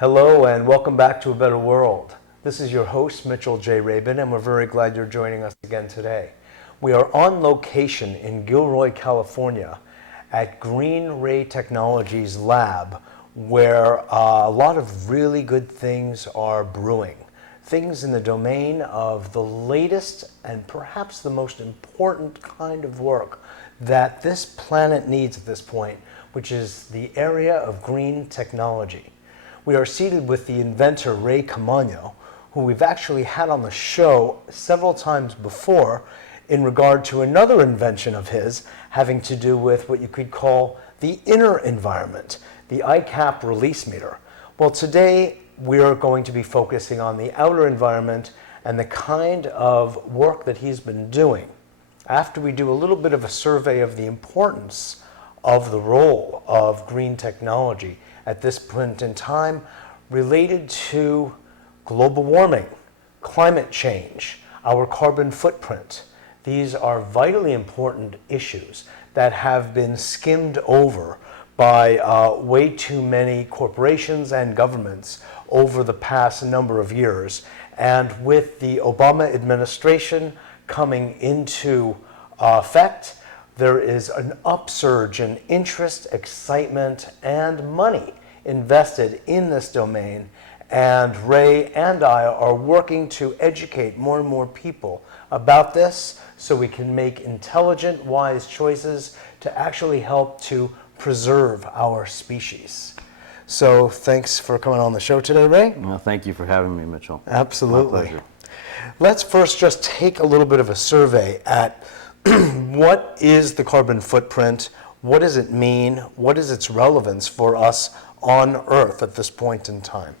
Hello and welcome back to A Better World. This is your host, Mitchell J. Rabin, and we're very glad you're joining us again today. We are on location in Gilroy, California at Green Ray Technologies lab, where a lot of really good things are brewing. Things in the domain of the latest and perhaps the most important kind of work that this planet needs at this point, which is the area of green technology. We are seated with the inventor, Ray Caamano, who we've actually had on the show several times before in regard to another invention of his having to do with what you could call the inner environment, the ICAP release meter. Well, today we are going to be focusing on the outer environment and the kind of work that he's been doing. After we do a little bit of a survey of the importance of the role of green technology at this point in time related to global warming, climate change, our carbon footprint. These are vitally important issues that have been skimmed over by way too many corporations and governments over the past number of years. And with the Obama administration coming into effect, there is an upsurge in interest, excitement, and money invested in this domain. And Ray and I are working to educate more and more people about this so we can make intelligent, wise choices to actually help to preserve our species. So thanks for coming on the show today, Ray. Well, thank you for having me, Mitchell. Absolutely. My pleasure. Let's first just take a little bit of a survey at what is the carbon footprint? What does it mean? What is its relevance for us on Earth at this point in time?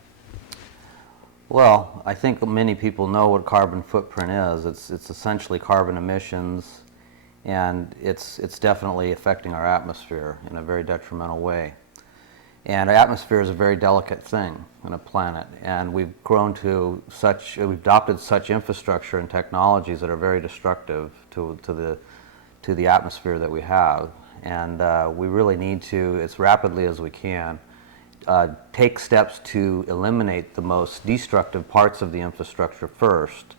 Well, I think many people know what carbon footprint is. It's essentially carbon emissions, and it's definitely affecting our atmosphere in a very detrimental way. And our atmosphere is a very delicate thing on a planet, and we've adopted such infrastructure and technologies that are very destructive to the atmosphere that we have. And we really need to, as rapidly as we can, take steps to eliminate the most destructive parts of the infrastructure first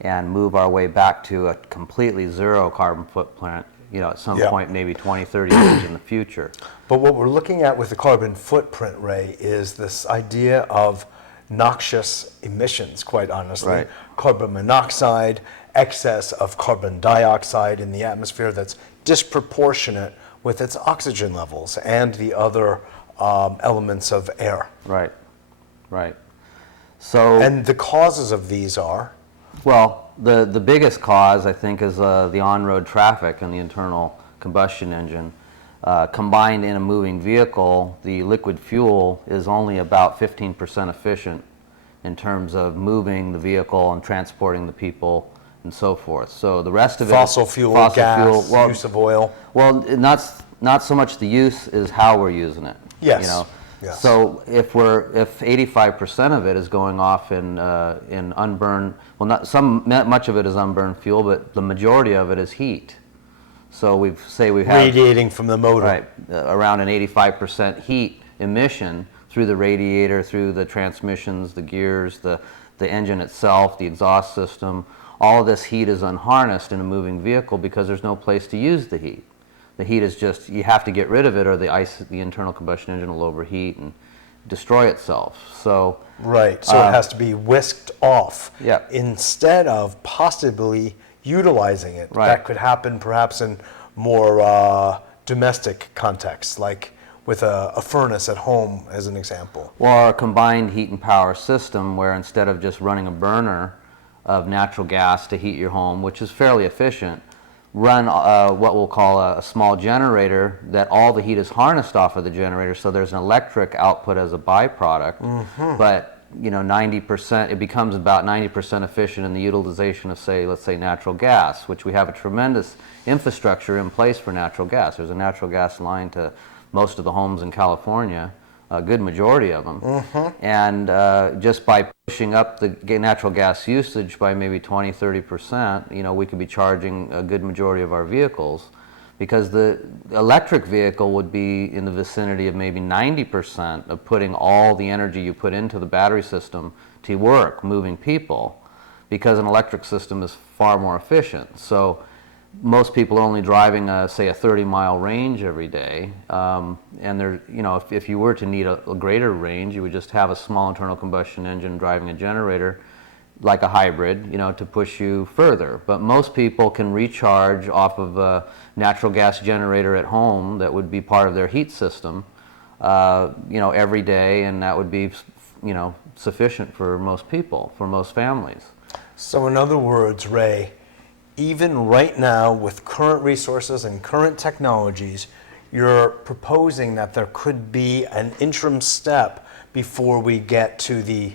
and move our way back to a completely zero carbon footprint, at some point, maybe 20, 30 years in the future. But what we're looking at with the carbon footprint, Ray, is this idea of noxious emissions, quite honestly. Right. Carbon monoxide, excess of carbon dioxide in the atmosphere that's disproportionate with its oxygen levels and the other elements of air. Right, right. So, and the causes of these are? Well, the biggest cause, I think, is the on-road traffic and the internal combustion engine. Combined in a moving vehicle, the liquid fuel is only about 15% efficient in terms of moving the vehicle and transporting the people and so forth. So the rest of it, fossil fuel, gas, use of oil. Well, not so much the use is how we're using it. Yes. Yes. So if 85% of it is going off in unburned, much of it is unburned fuel, but the majority of it is heat. So we have radiating from the motor, right? Around an 85% heat emission through the radiator, through the transmissions, the gears, the engine itself, the exhaust system. All of this heat is unharnessed in a moving vehicle because there's no place to use the heat. The heat is just, you have to get rid of it or the internal combustion engine will overheat and destroy itself. So right, so it has to be whisked off. Yeah. Instead of possibly utilizing it. Right. That could happen perhaps in more domestic contexts, like with a furnace at home as an example. Or a combined heat and power system where instead of just running a burner of natural gas to heat your home, which is fairly efficient, run what we'll call a small generator that all the heat is harnessed off of the generator, so there's an electric output as a byproduct. Mm-hmm. But 90%, it becomes about 90% efficient in the utilization of, let's say natural gas, which we have a tremendous infrastructure in place for natural gas. There's a natural gas line to most of the homes in California, a good majority of them. Mm-hmm. And just by pushing up the natural gas usage by maybe 20, 30%, we could be charging a good majority of our vehicles. because the electric vehicle would be in the vicinity of maybe 90% of putting all the energy you put into the battery system to work, moving people, because an electric system is far more efficient. So most people are only driving, say, a 30-mile range every day, and there, you know, if you were to need a greater range, you would just have a small internal combustion engine driving a generator, like a hybrid, you know, to push you further. But most people can recharge off of a natural gas generator at home that would be part of their heat system, you know, every day, and that would be, you know, sufficient for most people, for most families. So in other words, Ray, even right now with current resources and current technologies, you're proposing that there could be an interim step before we get to the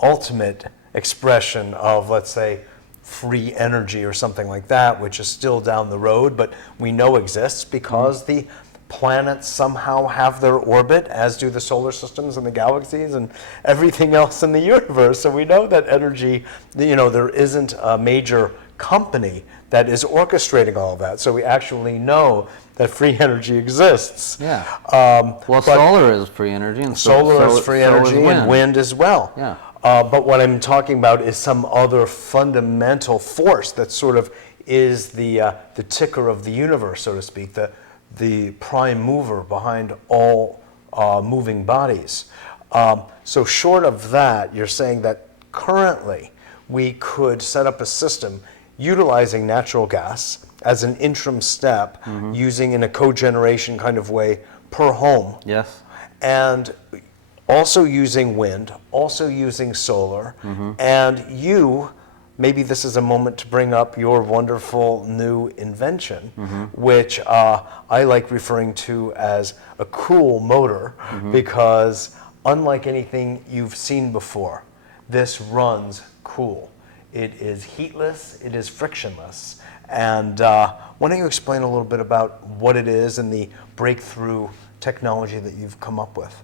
ultimate expression of, let's say, free energy or something like that, which is still down the road, but we know exists because the planets somehow have their orbit, as do the solar systems and the galaxies and everything else in the universe. So we know that energy, you know, there isn't a major company that is orchestrating all of that. So we actually know that free energy exists. Yeah. Well, solar is free energy, and solar is free energy, and wind as well. Yeah. But what I'm talking about is some other fundamental force that sort of is the ticker of the universe, so to speak, the prime mover behind all moving bodies. So short of that, you're saying that currently we could set up a system utilizing natural gas as an interim step, using in a cogeneration kind of way per home. Yes. And also using wind, also using solar, and maybe this is a moment to bring up your wonderful new invention, which I like referring to as a cool motor, because unlike anything you've seen before, this runs cool. It is heatless, it is frictionless. And why don't you explain a little bit about what it is and the breakthrough technology that you've come up with?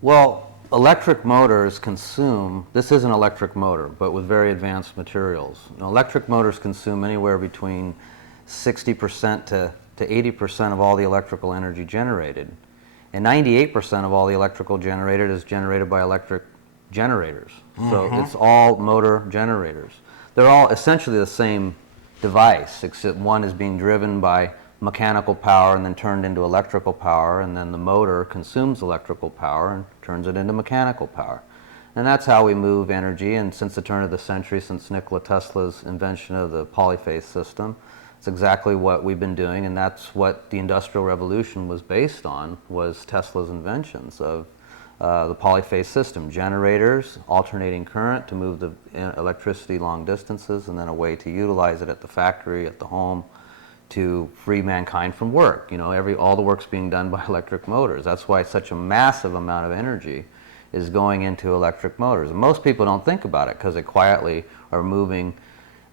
Well, electric motors consume, this is an electric motor, but with very advanced materials. Now, electric motors consume anywhere between 60% to 80% of all the electrical energy generated. And 98% of all the electrical generated is generated by electric generators. So it's all motor generators. They're all essentially the same device, except one is being driven by mechanical power and then turned into electrical power, and then the motor consumes electrical power and turns it into mechanical power. And that's how we move energy, and since the turn of the century, since Nikola Tesla's invention of the polyphase system, it's exactly what we've been doing, and that's what the Industrial Revolution was based on, was Tesla's inventions of the polyphase system, generators, alternating current to move the electricity long distances, and then a way to utilize it at the factory, at the home, to free mankind from work. You know, all the work's being done by electric motors. That's why such a massive amount of energy is going into electric motors. And most people don't think about it because they quietly are moving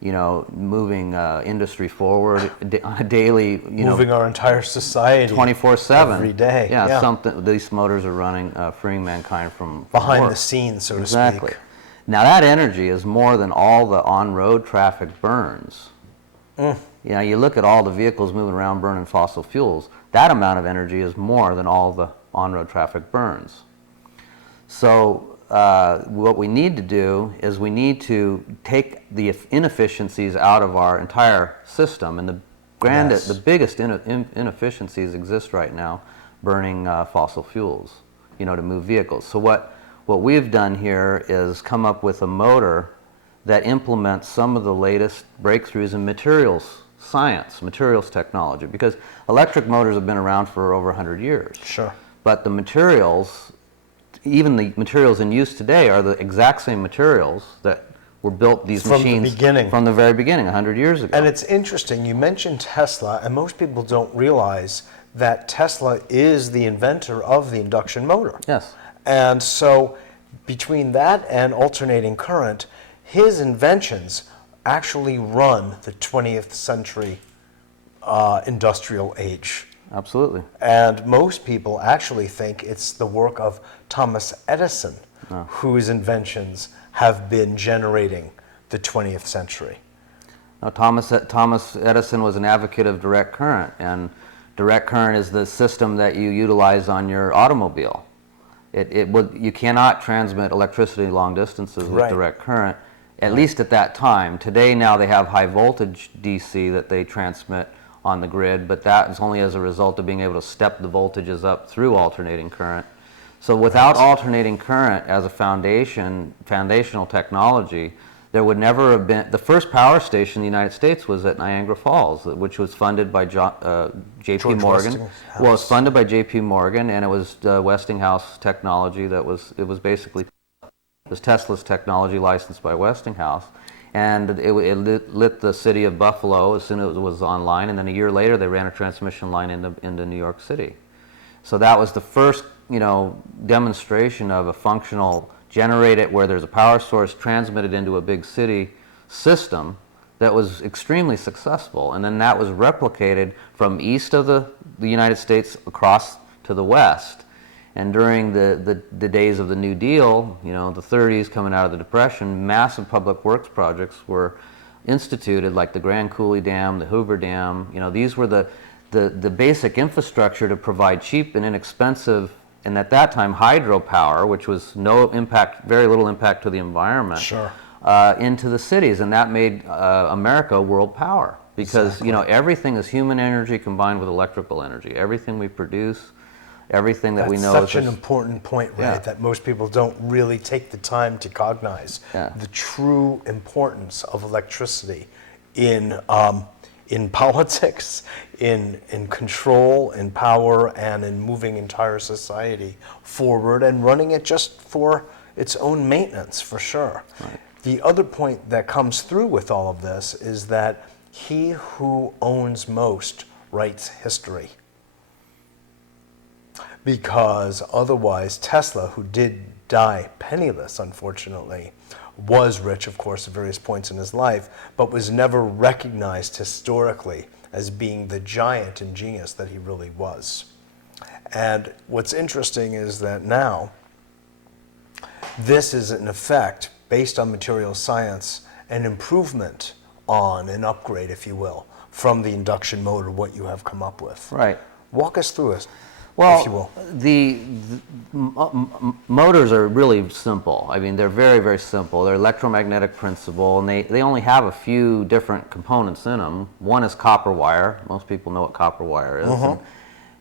industry forward on a daily, moving our entire society 24/7 every day. Yeah, something. These motors are running, freeing mankind from behind work. the scenes, so to speak. Exactly. Now that energy is more than all the on-road traffic burns. You know, you look at all the vehicles moving around burning fossil fuels. That amount of energy is more than all the on-road traffic burns. So what we need to do is we need to take the inefficiencies out of our entire system, and the biggest inefficiencies exist right now burning fossil fuels, you know, to move vehicles. So what we've done here is come up with a motor that implements some of the latest breakthroughs in materials science, materials technology, because electric motors have been around for over 100 years. Sure. But the materials, even the materials in use today, are the exact same materials that were built, these machines, from the very beginning, 100 years ago. And it's interesting, you mentioned Tesla, and most people don't realize that Tesla is the inventor of the induction motor. Yes. And so between that and alternating current, his inventions actually run the 20th century industrial age. Absolutely. And most people actually think it's the work of Thomas Edison, whose inventions have been generating the 20th century. Now, Thomas Edison was an advocate of direct current, and Direct current is the system that you utilize on your automobile. You cannot transmit electricity long distances with direct current, at least at that time. Today, now they have high voltage DC that they transmit on the grid, but that is only as a result of being able to step the voltages up through alternating current. So without alternating current as a foundational technology, there would never have been. The first power station in the United States was at Niagara Falls, which was funded by J.P. Morgan. Well, it was funded by J.P. Morgan, and it was Westinghouse technology that was. It was basically Tesla's technology licensed by Westinghouse, and it lit the city of Buffalo as soon as it was online. And then a year later, they ran a transmission line into New York City. So that was the first, demonstration of a functional generated where there's a power source transmitted into a big city system that was extremely successful. And then that was replicated from east of the United States across to the west. And during the days of the New Deal, the 30s coming out of the Depression, massive public works projects were instituted, like the Grand Coulee Dam, the Hoover Dam. These were the basic infrastructure to provide cheap and inexpensive, and at that time, hydropower, which was very little impact to the environment, into the cities, and that made America a world power because everything is human energy combined with electrical energy. Everything we produce, everything that we know. That's such an important point, right? That most people don't really take the time to cognize the true importance of electricity in politics, in control, in power, and in moving entire society forward and running it just for its own maintenance, for sure. Right. The other point that comes through with all of this is that he who owns most writes history. Because otherwise, Tesla, who did die penniless, unfortunately, was rich, of course, at various points in his life, but was never recognized historically as being the giant and genius that he really was. And what's interesting is that now, this is in effect, based on material science, an improvement on an upgrade, if you will, from the induction motor, what you have come up with. Right. Walk us through it. Well, if you will. The motors are really simple. I mean, they're very, very simple. They're electromagnetic principle, and they only have a few different components in them. One is copper wire. Most people know what copper wire is.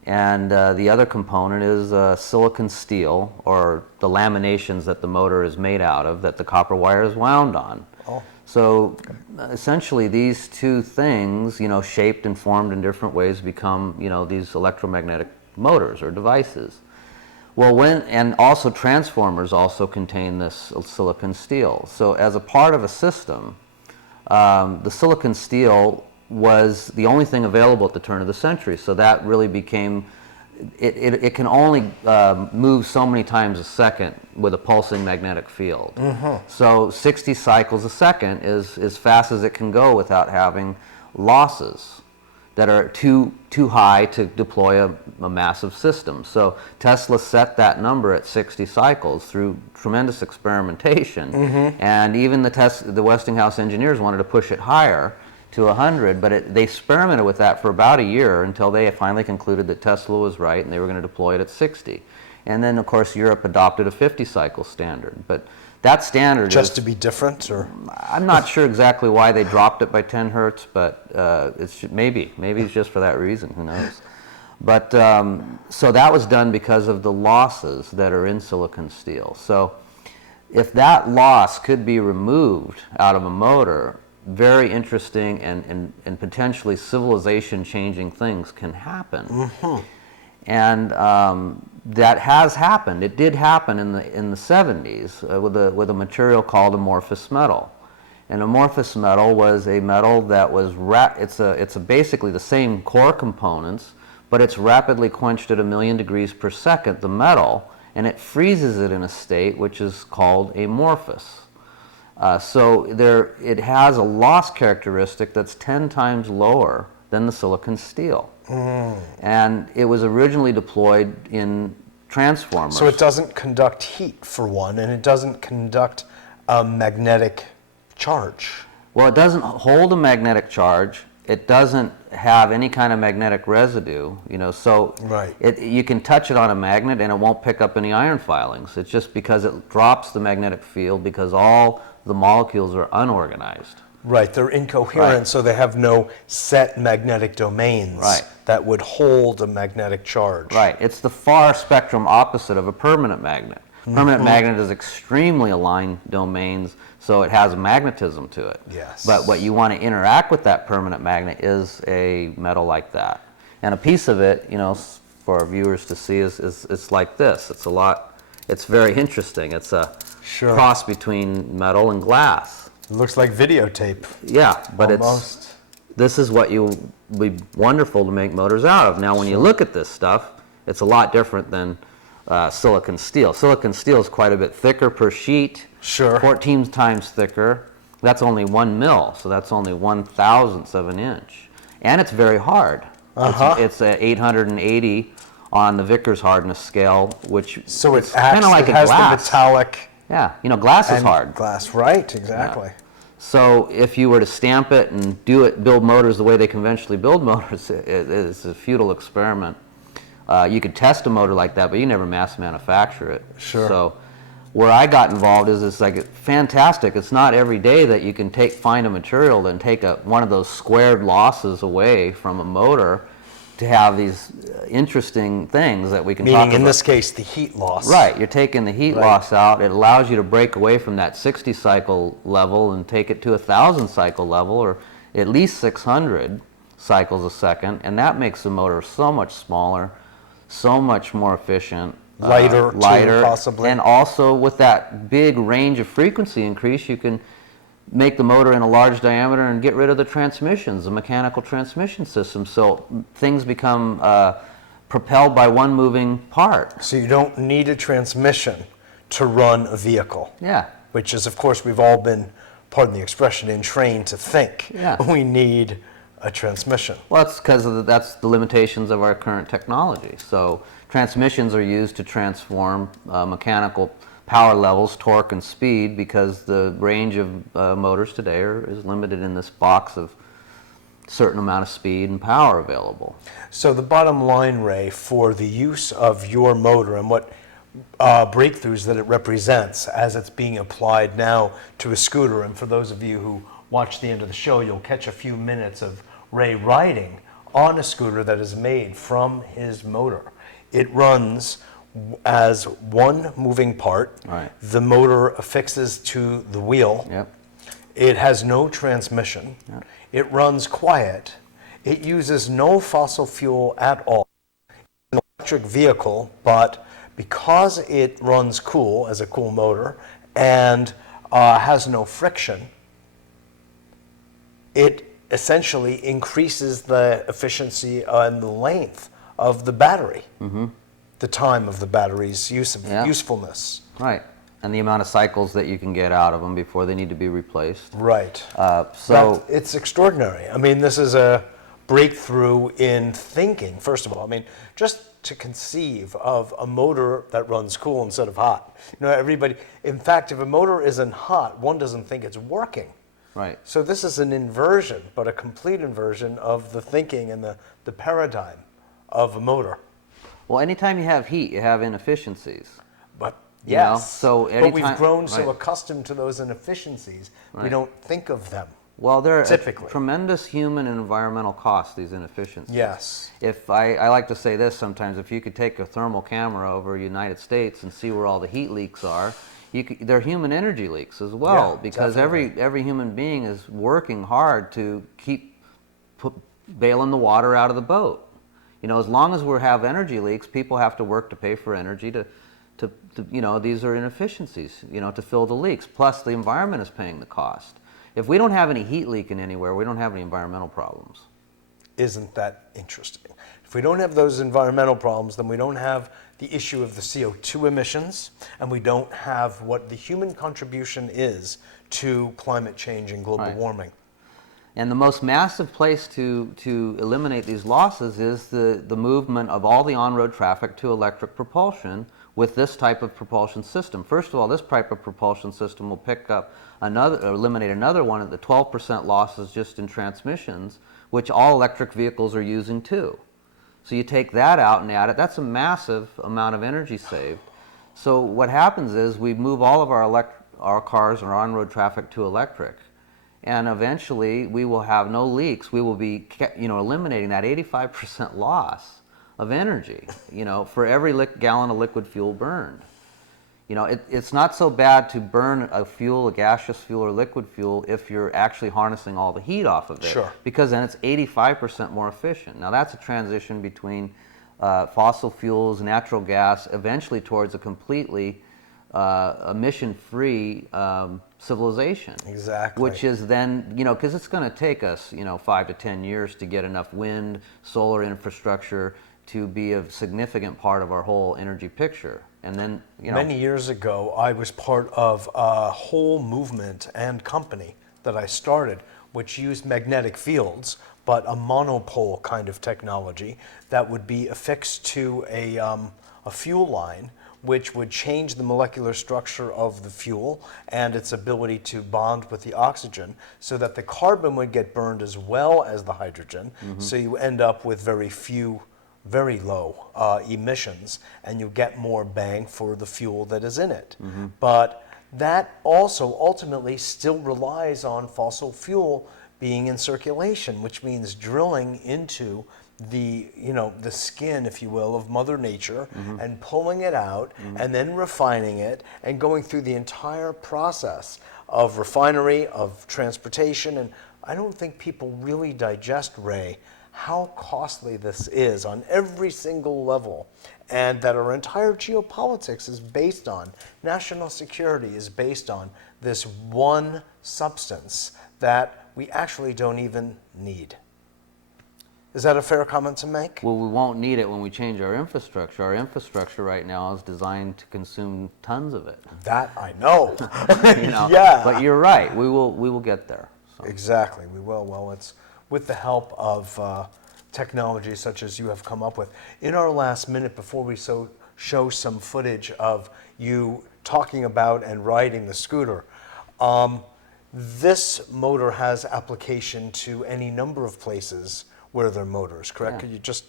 And the other component is silicon steel, or the laminations that the motor is made out of, that the copper wire is wound on. So essentially these two things, shaped and formed in different ways, become, these electromagnetic motors or devices. Well, and also transformers also contain this silicon steel. So as a part of a system, the silicon steel was the only thing available at the turn of the century. So that really became, it can only move so many times a second with a pulsing magnetic field. So 60 cycles a second is as fast as it can go without having losses that are too high to deploy a massive system. So Tesla set that number at 60 cycles through tremendous experimentation, and even the Westinghouse engineers wanted to push it higher to 100, but they experimented with that for about a year until they finally concluded that Tesla was right and they were going to deploy it at 60. And then, of course, Europe adopted a 50-cycle standard. But that standard just to be different, or I'm not sure exactly why they dropped it by 10 hertz, but maybe it's just for that reason. Who knows? But so that was done because of the losses that are in silicon steel. So if that loss could be removed out of a motor, very interesting and potentially civilization-changing things can happen. And that has happened. It did happen in the 70s with a material called amorphous metal. And amorphous metal was a metal that was it's basically the same core components, but it's rapidly quenched at 1,000,000 degrees per second, the metal, and it freezes it in a state which is called amorphous. So it has a loss characteristic that's 10 times lower than the silicon steel. And it was originally deployed in transformers. So it doesn't conduct heat, for one, and it doesn't conduct a magnetic charge. Well, it doesn't hold a magnetic charge, it doesn't have any kind of magnetic residue, so Right. you can touch it on a magnet and it won't pick up any iron filings. It's just because it drops the magnetic field because all the molecules are unorganized. Right, they're incoherent, Right. so they have no set magnetic domains Right. that would hold a magnetic charge. Right. It's the far spectrum opposite of a permanent magnet. Permanent magnet is extremely aligned domains, so it has magnetism to it. Yes. But what you want to interact with that permanent magnet is a metal like that. And a piece of it, for our viewers to see is it's like this. It's very interesting. It's a Sure. cross between metal and glass. It looks like videotape. Yeah, but Almost. this is what you would be wonderful to make motors out of. Now, when you look at this stuff, it's a lot different than silicon steel. Silicon steel is quite a bit thicker per sheet. Sure. 14 times thicker. That's only 1 mil, so that's only 1/1000th of an inch. And it's very hard. It's a 880 on the Vickers hardness scale, which So it's it acts, kind of like it a has glass. the metallic Yeah, glass is and hard. glass, right, exactly. So if you were to stamp it and build motors the way they conventionally build motors, it's a futile experiment. You could test a motor like that, but you never mass manufacture it. Sure. So where I got involved is it's like fantastic. It's not every day that you can find a material and take one of those squared losses away from a motor to have these interesting things that we can talk Meaning, about. in this case, the heat loss. Right, you're taking the heat loss out. It allows you to break away from that 60 cycle level and take it to 1,000 cycle level, or at least 600 cycles a second, and that makes the motor so much smaller, so much more efficient. Lighter, too, possibly. And also with that big range of frequency increase, you can make the motor in a large diameter and get rid of the transmissions, the mechanical transmission system, so things become propelled by one moving part. So you don't need a transmission to run a vehicle. Yeah. Which is, of course, we've all been, pardon the expression, entrained to think Yeah. we need a transmission. Well, that's because that's the limitations of our current technology. So transmissions are used to transform mechanical power levels, torque and speed, because the range of motors today is limited in this box of certain amount of speed and power available. So the bottom line, Ray, for the use of your motor and what breakthroughs that it represents as it's being applied now to a scooter, and for those of you who watch the end of the show, you'll catch a few minutes of Ray riding on a scooter that is made from his motor. It runs as one moving part. Right. The motor affixes to the wheel. Yep. It has no transmission. Yep. It runs quiet. It uses no fossil fuel at all. It's an electric vehicle, but because it runs cool as a cool motor and has no friction, it essentially increases the efficiency and the length of the battery, the time of the battery's usefulness. Right. And the amount of cycles that you can get out of them before they need to be replaced. Right. It's extraordinary. I mean, this is a breakthrough in thinking, first of all. I mean, just to conceive of a motor that runs cool instead of hot. Everybody, in fact, if a motor isn't hot, one doesn't think it's working. Right. So this is an inversion, but a complete inversion of the thinking and the paradigm of a motor. Well, anytime you have heat, you have inefficiencies. But You know, yes, so but we've anytime- grown so right. accustomed to those inefficiencies, we Right. don't think of them. Well, they're Typically. a tremendous human and environmental cost, these inefficiencies. Yes. If I like to say this sometimes, if you could take a thermal camera over the United States and see where all the heat leaks are, they're human energy leaks as well, Yeah, because definitely. every human being is working hard to keep bailing the water out of the boat. As long as we have energy leaks, people have to work to pay for energy to these are inefficiencies, to fill the leaks. Plus, the environment is paying the cost. If we don't have any heat leaking anywhere, we don't have any environmental problems. Isn't that interesting? If we don't have those environmental problems, then we don't have the issue of the CO2 emissions, and we don't have what the human contribution is to climate change and global Right. warming. And the most massive place to eliminate these losses is the movement of all the on-road traffic to electric propulsion, with this type of propulsion system. First of all, this type of propulsion system will pick up another, or eliminate another one of the 12% losses just in transmissions, which all electric vehicles are using too. So you take that out and add it, that's a massive amount of energy saved. So what happens is we move all of our cars or on-road traffic to electric, and eventually we will have no leaks. We will be, eliminating that 85% loss of energy, for every gallon of liquid fuel burned. It's not so bad to burn a fuel, a gaseous fuel or liquid fuel, if you're actually harnessing all the heat off of it. Sure. Because then it's 85% more efficient. Now that's a transition between fossil fuels, natural gas, eventually towards a completely emission-free civilization. Exactly. Which is then, because it's going to take us, 5 to 10 years to get enough wind, solar infrastructure to be a significant part of our whole energy picture. And then, Many years ago, I was part of a whole movement and company that I started, which used magnetic fields, but a monopole kind of technology that would be affixed to a fuel line, which would change the molecular structure of the fuel and its ability to bond with the oxygen, so that the carbon would get burned as well as the hydrogen. So you end up with very low emissions, and you get more bang for the fuel that is in it. But that also ultimately still relies on fossil fuel being in circulation, which means drilling into the skin, if you will, of Mother Nature, and pulling it out, and then refining it, and going through the entire process of refinery, of transportation. And I don't think people really digest, Ray, how costly this is on every single level, and that our entire geopolitics is based on, national security is based on this one substance that we actually don't even need. Is that a fair comment to make? Well, we won't need it when we change our infrastructure. Our infrastructure right now is designed to consume tons of it. That I know. Yeah. But you're right. We will get there. So. Exactly. We will. Well, it's with the help of technology such as you have come up with. In our last minute, before we show some footage of you talking about and riding the scooter, this motor has application to any number of places where there are motors, correct? Yeah. Could you just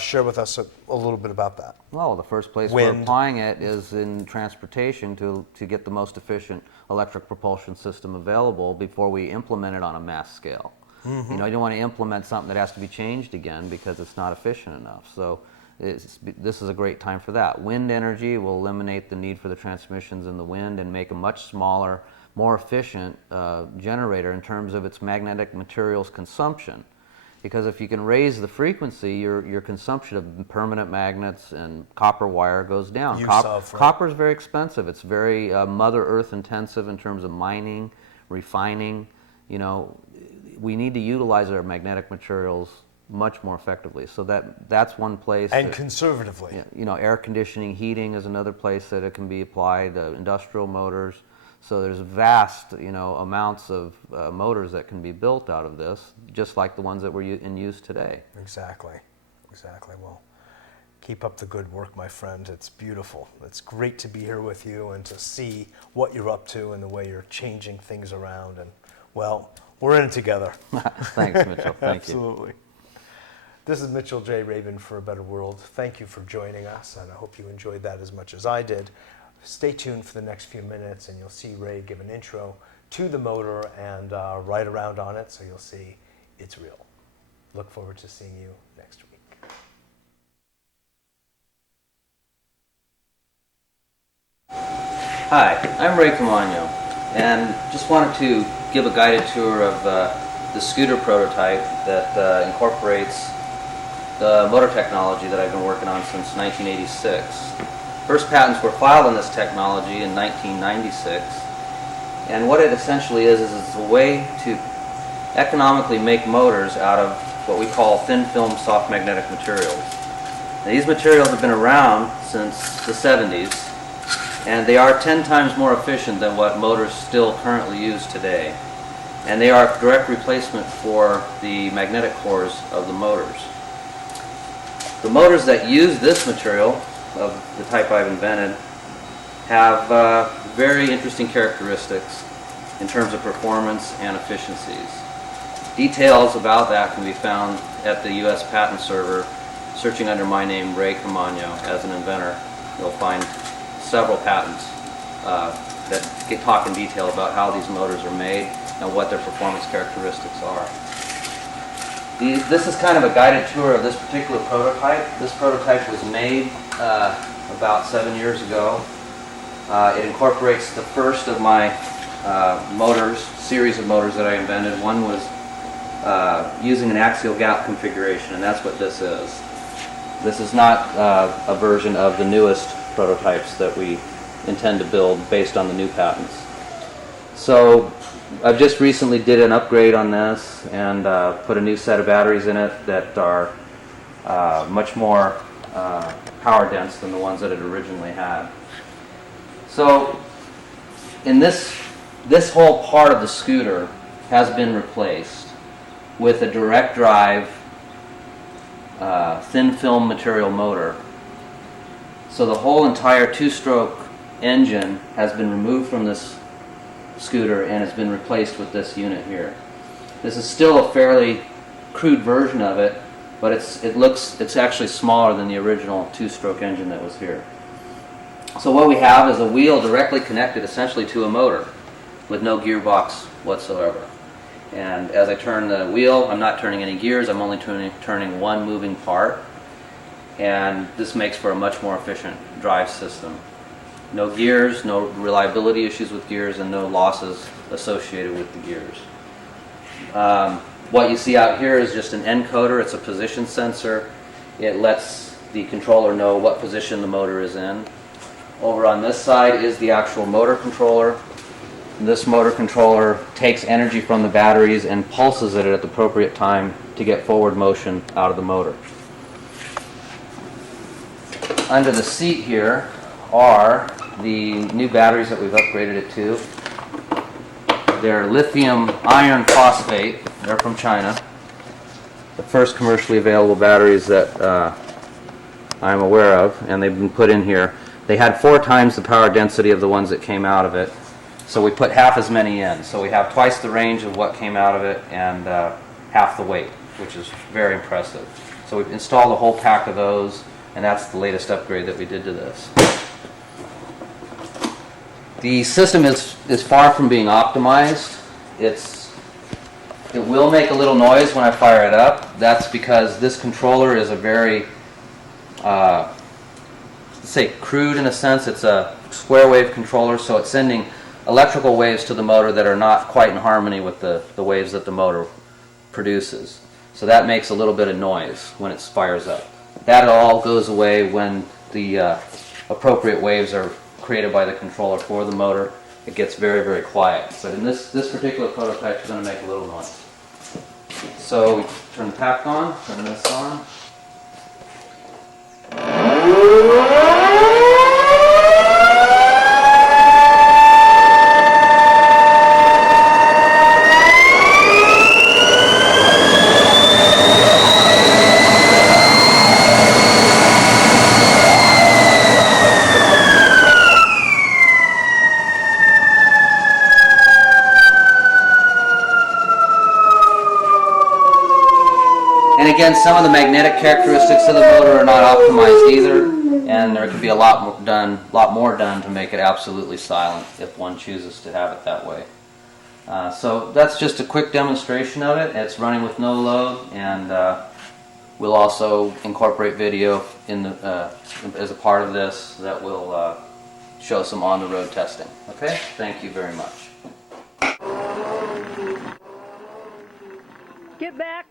share with us a little bit about that? Well, the first place we're applying it is in transportation to get the most efficient electric propulsion system available before we implement it on a mass scale. You don't want to implement something that has to be changed again because it's not efficient enough. So this is a great time for that. Wind energy will eliminate the need for the transmissions in the wind and make a much smaller, more efficient generator in terms of its magnetic materials consumption. Because if you can raise the frequency, your consumption of permanent magnets and copper wire goes down. Copper is very expensive. It's very Mother Earth intensive in terms of mining, refining. We need to utilize our magnetic materials much more effectively. So that's one place. And conservatively. Air conditioning, heating is another place that it can be applied. Industrial motors. So there's vast, amounts of motors that can be built out of this, just like the ones that were in use today. Exactly. Well, keep up the good work, my friend. It's beautiful. It's great to be here with you and to see what you're up to and the way you're changing things around. And, well, we're in it together. Thanks, Mitchell. Thank you. Absolutely. This is Mitchell J. Rabin for A Better World. Thank you for joining us, and I hope you enjoyed that as much as I did. Stay tuned for the next few minutes, and you'll see Ray give an intro to the motor and ride around on it, so you'll see it's real. Look forward to seeing you next week. Hi, I'm Ray Caamano, and just wanted to give a guided tour of the scooter prototype that incorporates the motor technology that I've been working on since 1986. First patents were filed on this technology in 1996, and what it essentially is it's a way to economically make motors out of what we call thin film soft magnetic materials. Now, these materials have been around since the 70s, and they are 10 times more efficient than what motors still currently use today, and they are a direct replacement for the magnetic cores of the motors. The motors that use this material of the type I've invented have very interesting characteristics in terms of performance and efficiencies. Details about that can be found at the US Patent Server. Searching under my name, Ray Caamano, as an inventor, you'll find several patents that talk in detail about how these motors are made and what their performance characteristics are. This is kind of a guided tour of this particular prototype. This prototype was made about 7 years ago. It incorporates the first of my series of motors that I invented. One was using an axial gap configuration, and that's what this is. This is not a version of the newest prototypes that we intend to build based on the new patents. So I've just recently did an upgrade on this and put a new set of batteries in it that are much more power dense than the ones that it originally had. So in this whole part of the scooter has been replaced with a direct drive thin film material motor. So the whole entire two-stroke engine has been removed from this scooter and has been replaced with this unit here. This is still a fairly crude version of it, but it's actually smaller than the original two-stroke engine that was here. So what we have is a wheel directly connected essentially to a motor with no gearbox whatsoever. And as I turn the wheel, I'm not turning any gears, I'm only turning one moving part. And this makes for a much more efficient drive system. No gears, no reliability issues with gears, and no losses associated with the gears. What you see out here is just an encoder. It's a position sensor. It lets the controller know what position the motor is in. Over on this side is the actual motor controller. This motor controller takes energy from the batteries and pulses it at the appropriate time to get forward motion out of the motor. Under the seat here are the new batteries that we've upgraded it to. They're lithium iron phosphate. They're from China. The first commercially available batteries that I'm aware of, and they've been put in here. They had 4 times the power density of the ones that came out of it, so we put half as many in. So we have twice the range of what came out of it and half the weight, which is very impressive. So we've installed a whole pack of those, and that's the latest upgrade that we did to this. The system is far from being optimized. It will make a little noise when I fire it up. That's because this controller is a very, let's say, crude in a sense. It's a square wave controller, so it's sending electrical waves to the motor that are not quite in harmony with the waves that the motor produces. So that makes a little bit of noise when it fires up. That all goes away when the appropriate waves are created by the controller for the motor. It gets very, very quiet. But in this particular prototype, it's going to make a little noise. So we turn the pack on, turn this on. And again, some of the magnetic characteristics of the motor are not optimized either, and there could be a lot more done to make it absolutely silent if one chooses to have it that way. So that's just a quick demonstration of it. It's running with no load, and we'll also incorporate video as a part of this that will show some on-the-road testing. Okay? Thank you very much. Get back!